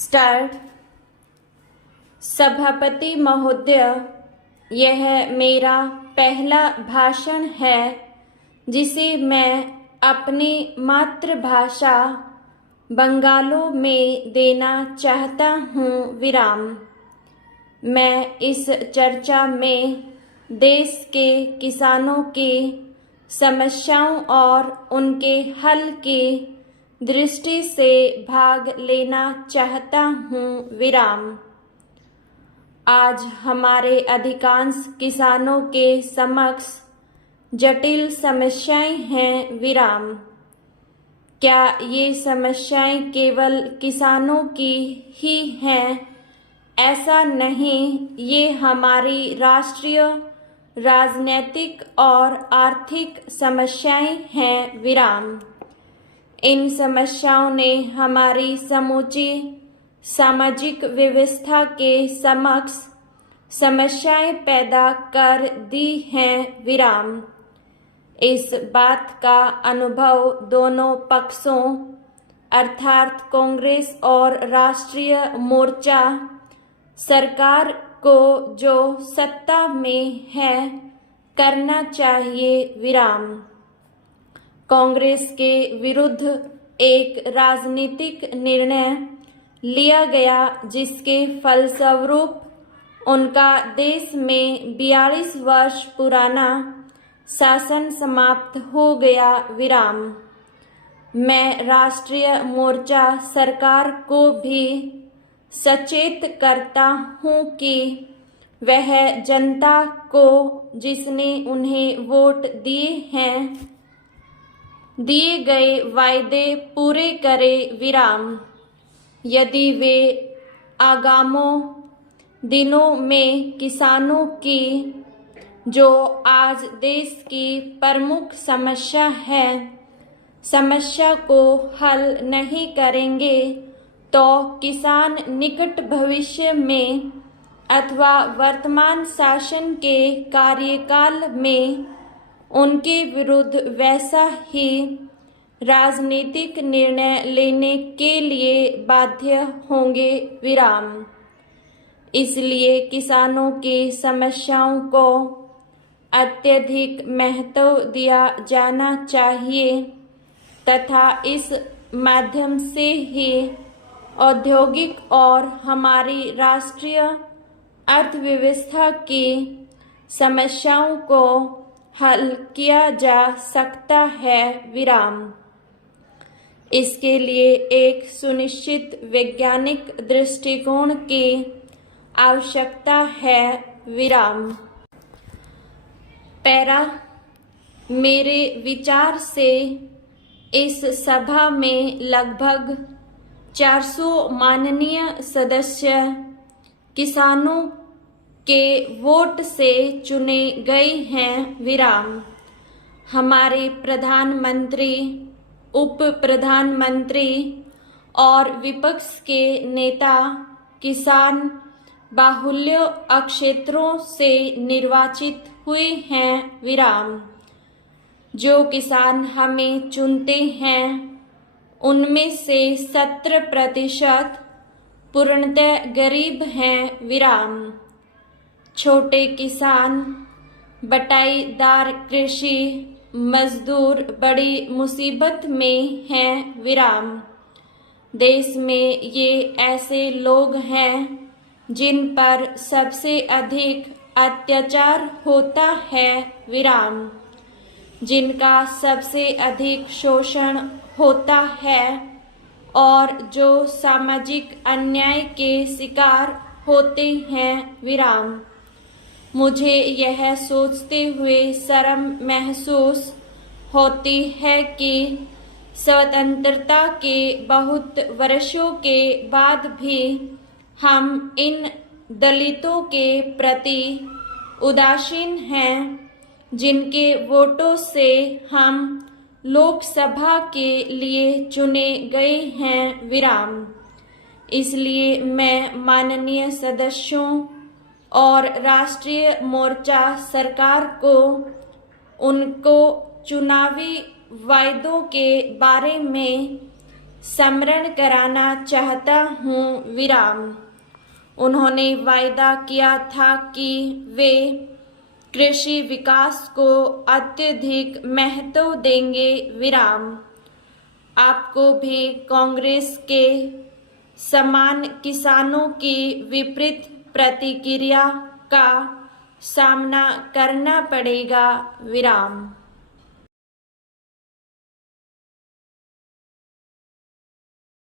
Start. सभापति महोदय, यह मेरा पहला भाषण है जिसे मैं अपनी मातृभाषा बंगालो में देना चाहता हूँ। विराम। मैं इस चर्चा में देश के किसानों की समस्याओं और उनके हल की दृष्टि से भाग लेना चाहता हूँ। विराम। आज हमारे अधिकांश किसानों के समक्ष जटिल समस्याएं हैं। विराम। क्या ये समस्याएं केवल किसानों की ही हैं? ऐसा नहीं, ये हमारी राष्ट्रीय, राजनीतिक और आर्थिक समस्याएं हैं। विराम। इन समस्याओं ने हमारी समूची सामाजिक व्यवस्था के समक्ष समस्याएं पैदा कर दी हैं। विराम। इस बात का अनुभव दोनों पक्षों अर्थात कांग्रेस और राष्ट्रीय मोर्चा सरकार को जो सत्ता में है करना चाहिए। विराम। कांग्रेस के विरुद्ध एक राजनीतिक निर्णय लिया गया जिसके फलस्वरूप उनका देश में 42 वर्ष पुराना शासन समाप्त हो गया। विराम। मैं राष्ट्रीय मोर्चा सरकार को भी सचेत करता हूँ कि वह जनता को जिसने उन्हें वोट दिए हैं दिए गए वायदे पूरे करे। विराम। यदि वे आगामी दिनों में किसानों की जो आज देश की प्रमुख समस्या है समस्या को हल नहीं करेंगे तो किसान निकट भविष्य में अथवा वर्तमान शासन के कार्यकाल में उनके विरुद्ध वैसा ही राजनीतिक निर्णय लेने के लिए बाध्य होंगे। विराम। इसलिए किसानों की समस्याओं को अत्यधिक महत्व दिया जाना चाहिए तथा इस माध्यम से ही औद्योगिक और हमारी राष्ट्रीय अर्थव्यवस्था की समस्याओं को हल किया जा सकता है। विराम। इसके लिए एक सुनिश्चित वैज्ञानिक दृष्टिकोण की आवश्यकता है। विराम। पैरा। मेरे विचार से इस सभा में लगभग 400 माननीय सदस्य किसानों के वोट से चुने गए हैं। विराम। हमारे प्रधानमंत्री, उप प्रधानमंत्री और विपक्ष के नेता किसान बाहुल्य क्षेत्रों से निर्वाचित हुए हैं। विराम। जो किसान हमें चुनते हैं उनमें से 70% पूर्णतः गरीब हैं। विराम। छोटे किसान, बटाईदार कृषि मजदूर बड़ी मुसीबत में हैं। विराम। देश में ये ऐसे लोग हैं जिन पर सबसे अधिक अत्याचार होता है। विराम। जिनका सबसे अधिक शोषण होता है और जो सामाजिक अन्याय के शिकार होते हैं। विराम। मुझे यह सोचते हुए शर्म महसूस होती है कि स्वतंत्रता के बहुत वर्षों के बाद भी हम इन दलितों के प्रति उदासीन हैं जिनके वोटों से हम लोकसभा के लिए चुने गए हैं। विराम। इसलिए मैं माननीय सदस्यों और राष्ट्रीय मोर्चा सरकार को उनको चुनावी वायदों के बारे में स्मरण कराना चाहता हूँ विराम। उन्होंने वायदा किया था कि वे कृषि विकास को अत्यधिक महत्व देंगे विराम। आपको भी कांग्रेस के समान किसानों की विपरीत प्रतिक्रिया का सामना करना पड़ेगा विराम।